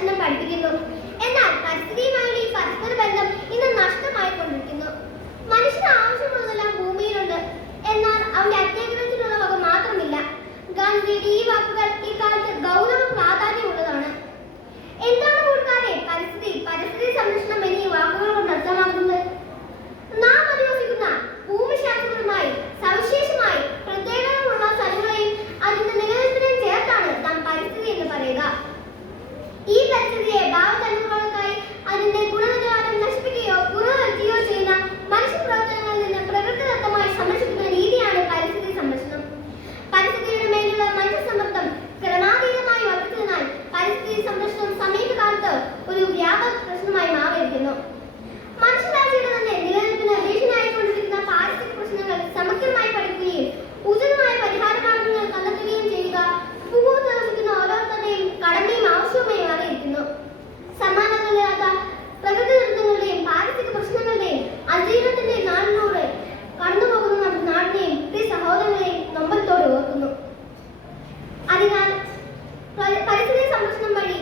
ദർശനം പഠിപ്പിക്കുന്നു. എന്നാൽ പരിസ്ഥിതിയുമായുള്ള ഈ പരസ്പര ബന്ധം ഇന്ന് നഷ്ടമായിക്കൊണ്ടിരിക്കുന്നു. മനുഷ്യന് ആവശ്യമുള്ളതെല്ലാം ഭൂമിയിലുണ്ട്, എന്നാൽ അവന്റെ അത്യാഗ്രഹത്തിനുള്ള വക മാത്രമില്ല. ഗാന്ധിജിയുടെ ഈ വാക്കുകൾ ഈ കാലത്ത് ഗൗരവ പ്രാധാന്യമുള്ളതാണ്. എന്താണ് കൂട്ടുകാരെ പരിസ്ഥിതി സംരക്ഷണം എന്നീ വാക്കുകൾ കൊണ്ട് അർത്ഥമാക്കുന്നത്? നാം അധിവസിക്കുന്ന ഭൂമിശാസ്ത്രപരമായി സവിശേഷമായി പ്രത്യേകതകളുള്ള സ്ഥലങ്ങളെയും അതിന്റെ നിലനിൽപ്പിനെയും ചേർത്താണ് നാം പരിസ്ഥിതി എന്ന് പറയുക. ഈ പരിസ്ഥിതിയെ ഭാവതലമുറകൾക്കായി അതിന്റെ ഗുണനിലവാരം നശിപ്പിക്കുകയോ പുനരുദ്ധരിക്കുകയോ ചെയ്യുന്ന മനുഷ്യപ്രവർത്തനങ്ങളിൽ നിന്ന് പ്രകൃതിദത്തമായി സംരക്ഷിക്കുന്ന രീതിയാണ് പരിസ്ഥിതി സംരക്ഷണം. പരിസ്ഥിതിയുടെ മേലുള്ള മനുഷ്യസമ്മർദ്ദം ക്രമാതീതമായി വർദ്ധിച്ചതിനാൽ പരിസ്ഥിതി സംരക്ഷണം സമീപകാലത്ത് ഒരു വ്യാപക പ്രശ്നമായി മാറിയിരിക്കുന്നു. മനുഷ്യരാശിയുടെ തന്നെ നിലനിൽപ്പിന് ഭീഷണിയായിക്കൊണ്ടിരിക്കുന്ന പാരിസ്ഥിതിക പ്രശ്നങ്ങൾ സമഗ്രമായി പഠിക്കുകയും ഉചിതമായ പരിഹാര മാർഗങ്ങൾ കണ്ടെത്തുകയും ചെയ്യുക ഭൂമുഖത്ത് വസിക്കുന്ന ഓരോരുത്തരുടെയും കടമയും ആവശ്യവുമായി മാറിയിരിക്കുന്നു. സമാനതകളില്ലാത്ത പ്രകൃതി ദുരന്തങ്ങളുടെയും പാരിസ്ഥിതിക പ്രശ്നങ്ങളുടെയും അതിജീവനത്തിന്റെ നാടിനോട് കടന്നുപോകുന്ന നമ്മുടെ നാടിനെയും പ്രിയ സഹോദരങ്ങളെയും നൊമ്പരത്തോടെ ഓർക്കുന്നു. അതിനാൽ പരിസ്ഥിതി സംരക്ഷണം വഴി